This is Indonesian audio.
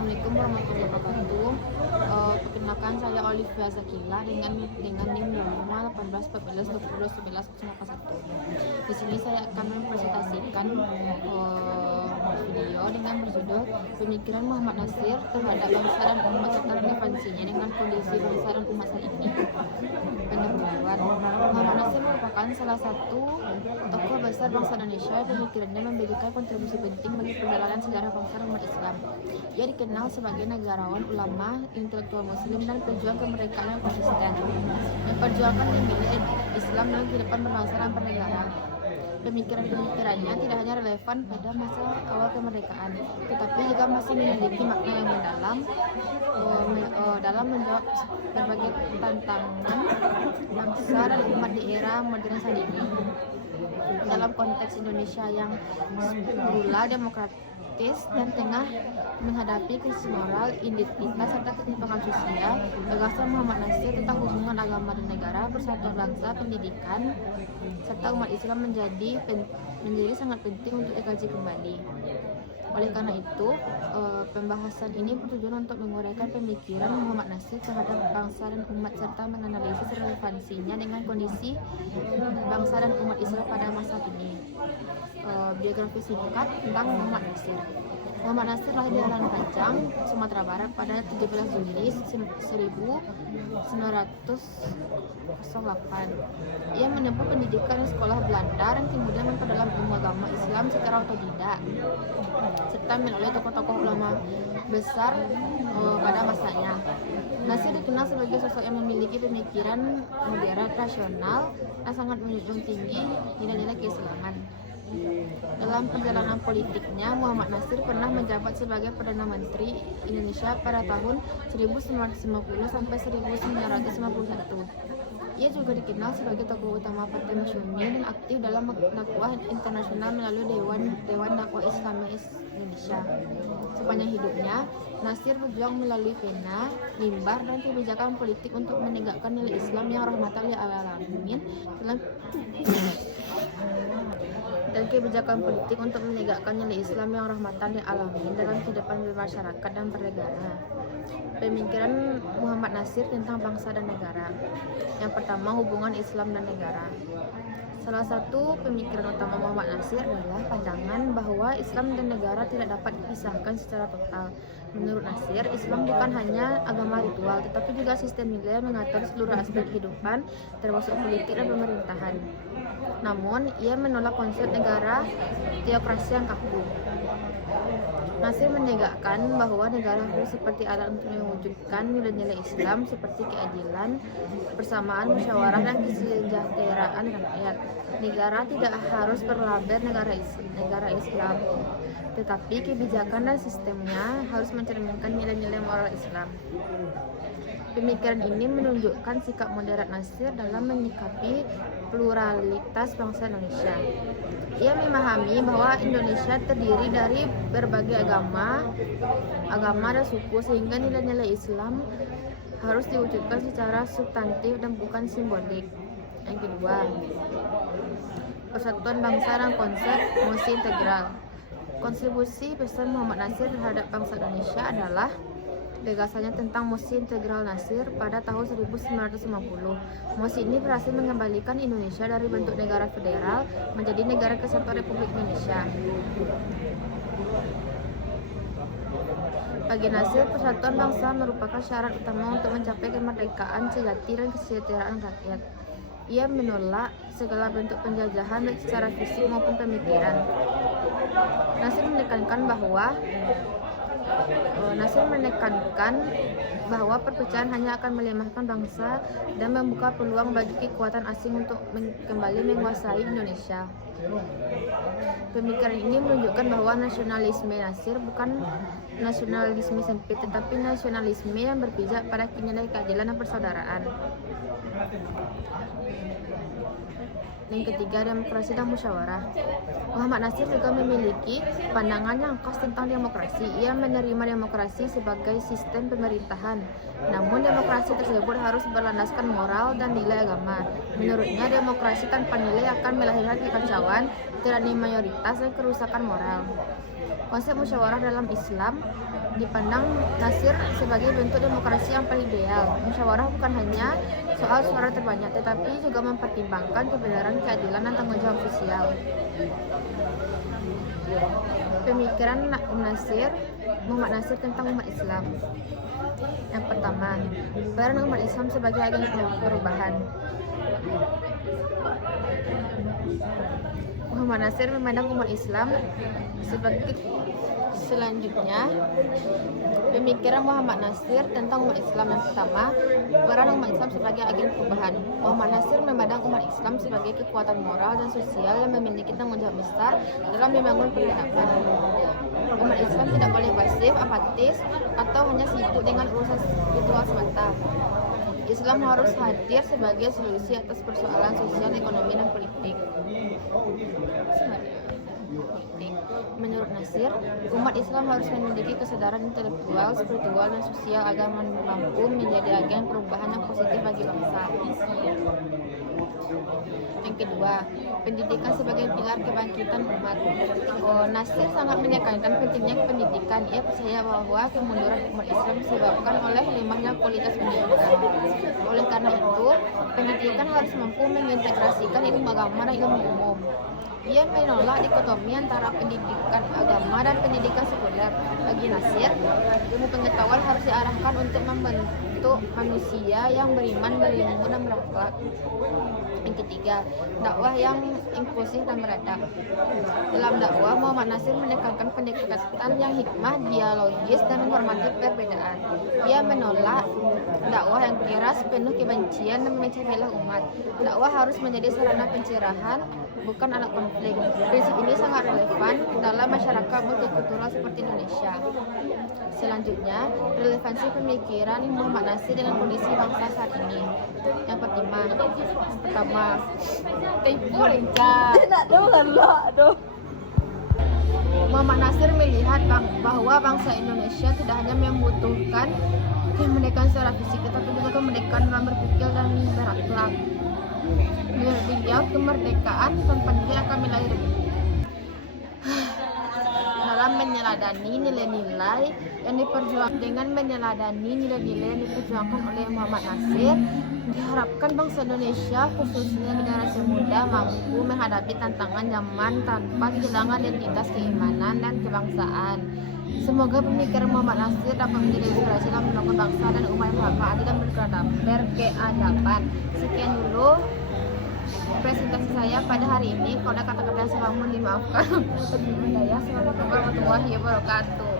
Assalamualaikum warahmatullahi wabarakatuh. Perkenalkan saya Olivia Zakila dengan NIM 181414201101. Di sini saya akan mempresentasikan video dengan berjudul Pemikiran Muhammad Natsir terhadap bangsa dan umat serta relevansinya dengan kondisi bangsa dan umat saat ini. Pendahuluan. Muhammad Natsir merupakan salah satu tokoh besar bangsa Indonesia. Pemikirannya memberikan kontribusi penting bagi perjalanan sejarah bangsa dan umat Islam. Ia dikenal sebagai negarawan, ulama, intelektual muslim, dan pejuang kemerdekaan yang konsisten. Memperjuangkan nilai Islam dalam kehidupan berbangsa dan bernegara. Pemikiran-pemikirannya tidak hanya relevan pada masa awal kemerdekaan, tetapi juga masih memiliki makna yang mendalam dalam menjawab berbagai tantangan bangsa dan umat di era modern saat ini. Dalam konteks Indonesia yang berulah demokratis dan tengah menghadapi krisis moral, identitas, serta ketimpangan sosial, gagasan Muhammad Natsir tentang hubungan agama dan negara, persatuan bangsa, pendidikan, serta umat Islam menjadi sangat penting untuk dikaji kembali. Oleh karena itu, pembahasan ini bertujuan untuk menguraikan pemikiran Muhammad Natsir terhadap bangsa dan umat serta menganalisis relevansinya dengan kondisi bangsa dan umat Islam pada masa kini. Biografi singkat tentang Muhammad Natsir. Muhammad Natsir lahir di Lancang, Sumatera Barat pada 17 Juli 1908. Ia menempuh pendidikan di sekolah Belanda dan kemudian memperdalam ilmu agama Islam secara otodidak, serta melalui tokoh-tokoh ulama besar pada masanya. Natsir dikenal sebagai sosok yang memiliki pemikiran moderat, rasional, dan sangat menjunjung tinggi nilai-nilai keislaman. Dalam perjalanan politiknya, Muhammad Natsir pernah menjabat sebagai Perdana Menteri Indonesia pada tahun 1950 sampai 1951. Ia juga dikenal sebagai tokoh utama Partai Masyumi dan aktif dalam dakwah internasional melalui Dewan Dakwah Islamiyah Indonesia. Sepanjang hidupnya, Natsir berjuang melalui pena, mimbar, dan kebijakan politik untuk menegakkan nilai Islam yang rahmatan lil alamin dalam kehidupan bermasyarakat dan bernegara. Pemikiran Muhammad Natsir tentang bangsa dan negara. Yang pertama, hubungan Islam dan negara. Salah satu pemikiran utama Muhammad Natsir adalah pandangan bahwa Islam dan negara tidak dapat dipisahkan secara total. Menurut Natsir, Islam bukan hanya agama ritual, tetapi juga sistem nilai yang mengatur seluruh aspek kehidupan, termasuk politik dan pemerintahan. Namun, ia menolak konsep negara teokrasi yang kaku. Natsir menegakkan bahwa negara harus seperti alat untuk mewujudkan nilai-nilai Islam seperti keadilan, persamaan, musyawarah, dan kesejahteraan rakyat. Negara tidak harus berlabel negara Islam, tetapi kebijakan dan sistemnya harus mencerminkan nilai-nilai moral Islam. Pemikiran ini menunjukkan sikap moderat Natsir dalam menyikapi pluralitas bangsa Indonesia. Ia memahami bahwa Indonesia terdiri dari berbagai agama dan suku, sehingga nilai-nilai Islam harus diwujudkan secara substantif dan bukan simbolik. Yang kedua, persatuan bangsa dan konsep mosi integral. Kontribusi besar Muhammad Natsir terhadap bangsa Indonesia adalah gagasannya tentang mosi integral Natsir pada tahun 1950. Mosi ini berhasil mengembalikan Indonesia dari bentuk negara federal menjadi negara kesatuan Republik Indonesia. Bagi Natsir, persatuan bangsa merupakan syarat utama untuk mencapai kemerdekaan sejati dan kesejahteraan rakyat. Ia menolak segala bentuk penjajahan baik secara fisik maupun pemikiran. Natsir menekankan bahwa perpecahan hanya akan melemahkan bangsa dan membuka peluang bagi kekuatan asing untuk kembali menguasai Indonesia. Pemikiran ini menunjukkan bahwa nasionalisme Natsir bukan nasionalisme sempit, tetapi nasionalisme yang berpijak pada nilai keadilan dan persaudaraan. Yang ketiga, demokrasi dan musyawarah. Muhammad Natsir juga memiliki pandangan yang khas tentang demokrasi. Ia menerima demokrasi sebagai sistem pemerintahan. Namun demokrasi tersebut harus berlandaskan moral dan nilai agama. Menurutnya, demokrasi tanpa nilai akan melahirkan kekacauan, tirani mayoritas, dan kerusakan moral. Konsep musyawarah dalam Islam dipandang Nasir sebagai bentuk demokrasi yang paling ideal. Musyawarah bukan hanya soal suara terbanyak, tetapi juga mempertimbangkan kebenaran, keadilan, dan tanggung jawab sosial. Pemikiran Muhammad Nasir tentang umat Islam. Yang pertama, peran umat Islam sebagai agen perubahan. Muhammad Nasir memandang umat Islam sebagai selanjutnya. Pemikiran Muhammad Nasir tentang umat Islam. Yang pertama, peran umat Islam sebagai agen perubahan. Muhammad Nasir memandang umat Islam sebagai kekuatan moral dan sosial yang memiliki tanggung jawab besar dalam membangun peradaban. Umat Islam tidak boleh pasif, apatis, atau hanya sibuk dengan urusan ritual semata. Islam harus hadir sebagai solusi atas persoalan sosial, ekonomi, dan politik. Menurut Nasir, umat Islam harus memiliki kesadaran intelektual, spiritual, dan sosial agar mampu menjadi agen perubahan yang positif bagi bangsa. Yang kedua, pendidikan sebagai pilar kebangkitan umat. Nasir sangat menekankan pentingnya pendidikan. Ia percaya bahwa kemunduran umat Islam disebabkan oleh lemahnya kualitas pendidikan. Oleh karena itu, pendidikan harus mampu mengintegrasikan ilmu agama dan ilmu umum. Ia menolak dikotomi antara pendidikan agama dan pendidikan sekuler. Bagi Nasir, ilmu pengetahuan harus diarahkan untuk membentuk manusia yang beriman, berilmu, dan berakhlak. Yang ketiga, dakwah yang inklusif dan beradab. Dalam dakwah, Muhammad Nasir menekankan pendekatan yang hikmah, dialogis, dan menghormati perbedaan. Ia menolak dakwah yang keras, penuh kebencian, dan memecah belah umat. Dakwah harus menjadi sarana pencerahan, bukan alat konflik. Prinsip ini sangat relevan dalam masyarakat multikultural seperti Indonesia. Selanjutnya, relevansi pemikiran Muhammad Nasir dengan kondisi bangsa saat ini. Yang pertama, Muhammad Nasir melihat bahwa bangsa Indonesia tidak hanya membutuhkan kemerdekaan secara fisik, tetapi juga kemerdekaan dalam berpikir dan berakhlak. Menurut beliau, kemerdekaan tanpa diri akan melahirkan dalam meneladani nilai-nilai yang diperjuangkan. Dengan meneladani nilai-nilai yang diperjuangkan oleh Muhammad Nasir, diharapkan bangsa Indonesia, khususnya generasi muda, mampu menghadapi tantangan zaman tanpa kehilangan identitas, keimanan, dan kebangsaan. Semoga pemikiran Muhammad Nasir dapat menjadi inspirasi dalam membangun bangsa dan umat yang adil dan berkeadaban. Sekian dulu presentasi saya pada hari ini. Kalau ada kata-kata yang salah, mohon dimaafkan. Assalamualaikum warahmatullahi wabarakatuh.